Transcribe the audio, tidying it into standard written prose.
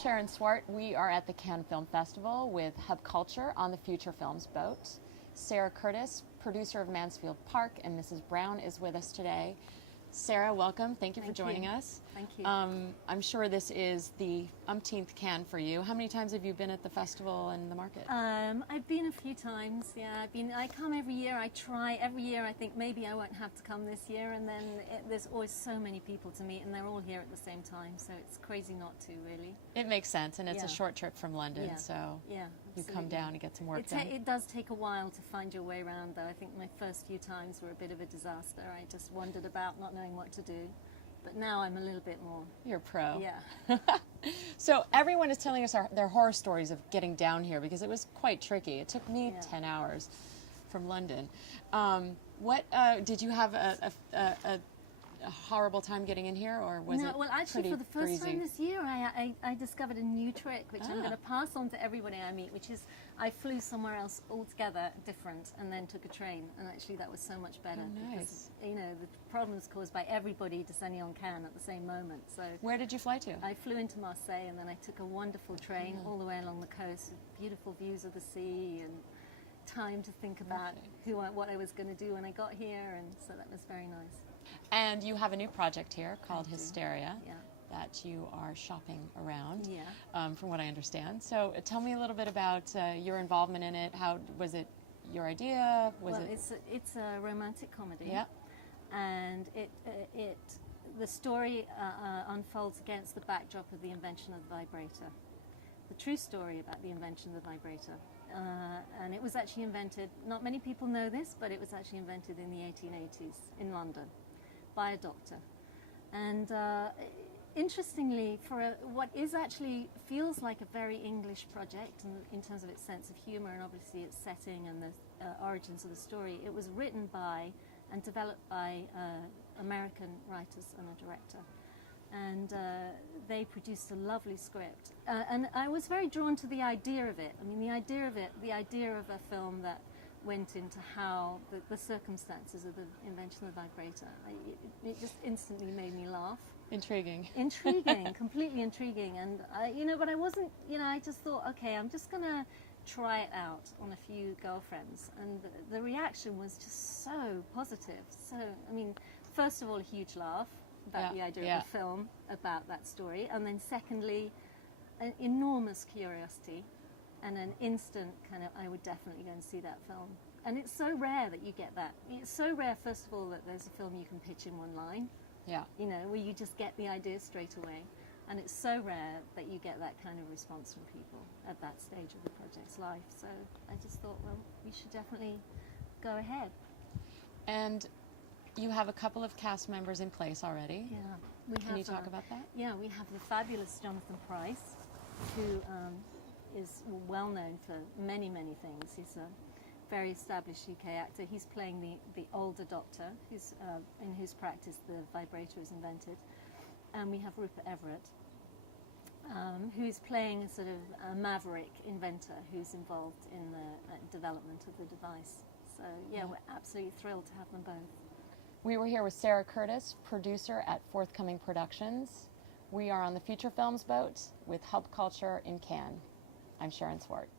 Sharon Swart. We are at the Cannes Film Festival with Hub Culture on the Future Films boat. Sarah Curtis, producer of Mansfield Park, and Mrs. Brown is with us today. Sarah, welcome. Thank you for joining us. Thank you. I'm sure this is the umpteenth Cannes for you. How many times have you been at the festival and the market? I've been a few times, yeah. I come every year. I try every year. I think maybe I won't have to come this year, and then there's always so many people to meet, and they're all here at the same time, so it's crazy not to, really. It makes sense, and it's a short trip from London, so you come down and get some work done. It does take a while to find your way around, though. I think my first few times were a bit of a disaster. I just wandered about not knowing what to do. But now I'm a little bit more. You're a pro. Yeah. So everyone is telling us their horror stories of getting down here because it was quite tricky. It took me 10 hours from London. Did you have a horrible time getting in here, or was it well, actually, for the first breezy? time this year, I discovered a new trick, which I'm going to pass on to everybody I meet, which is I flew somewhere else altogether different and then took a train, and actually that was so much better. Oh, nice. Because, you know, the problems caused by everybody descending on Cannes at the same moment. So where did you fly to? I flew into Marseille, and then I took a wonderful train all the way along the coast with beautiful views of the sea and time to think about what I was going to do when I got here, and so that was very nice. And you have a new project here called Hysteria that you are shopping around, from what I understand. So tell me a little bit about your involvement in it. How was it your idea? It's a romantic comedy. Yeah. And the story unfolds against the backdrop of the invention of the vibrator. The true story about the invention of the vibrator. And it was actually invented, not many people know this, but it was actually invented in the 1880s in London by a doctor. And interestingly, for what is actually feels like a very English project in terms of its sense of humor and obviously its setting and the origins of the story, it was written by and developed by American writers and a director. And they produced a lovely script. And I was very drawn to the idea of it. I mean, the idea of a film that went into how the circumstances of the invention of the vibrator. It just instantly made me laugh. Intriguing. Intriguing, completely intriguing. And, but I wasn't, I just thought, okay, I'm just going to try it out on a few girlfriends. And the reaction was just so positive. So, I mean, first of all, a huge laugh about the idea of a film about that story, and then secondly, an enormous curiosity and an instant kind of, I would definitely go and see that film. And it's so rare that you get that. It's so rare, first of all, that there's a film you can pitch in one line, where you just get the idea straight away. And it's so rare that you get that kind of response from people at that stage of the project's life. So I just thought, well, we should definitely go ahead. And you have a couple of cast members in place already. Yeah. Can you talk about that? Yeah, we have the fabulous Jonathan Pryce, who is well known for many, many things. He's a very established UK actor. He's playing the older doctor, who's in whose practice the vibrator is invented. And we have Rupert Everett, who's playing a sort of a maverick inventor who's involved in the development of the device. So yeah, we're absolutely thrilled to have them both. We were here with Sarah Curtis, producer at Forthcoming Productions. We are on the Future Films boat with Hub Culture in Cannes. I'm Sharon Swart.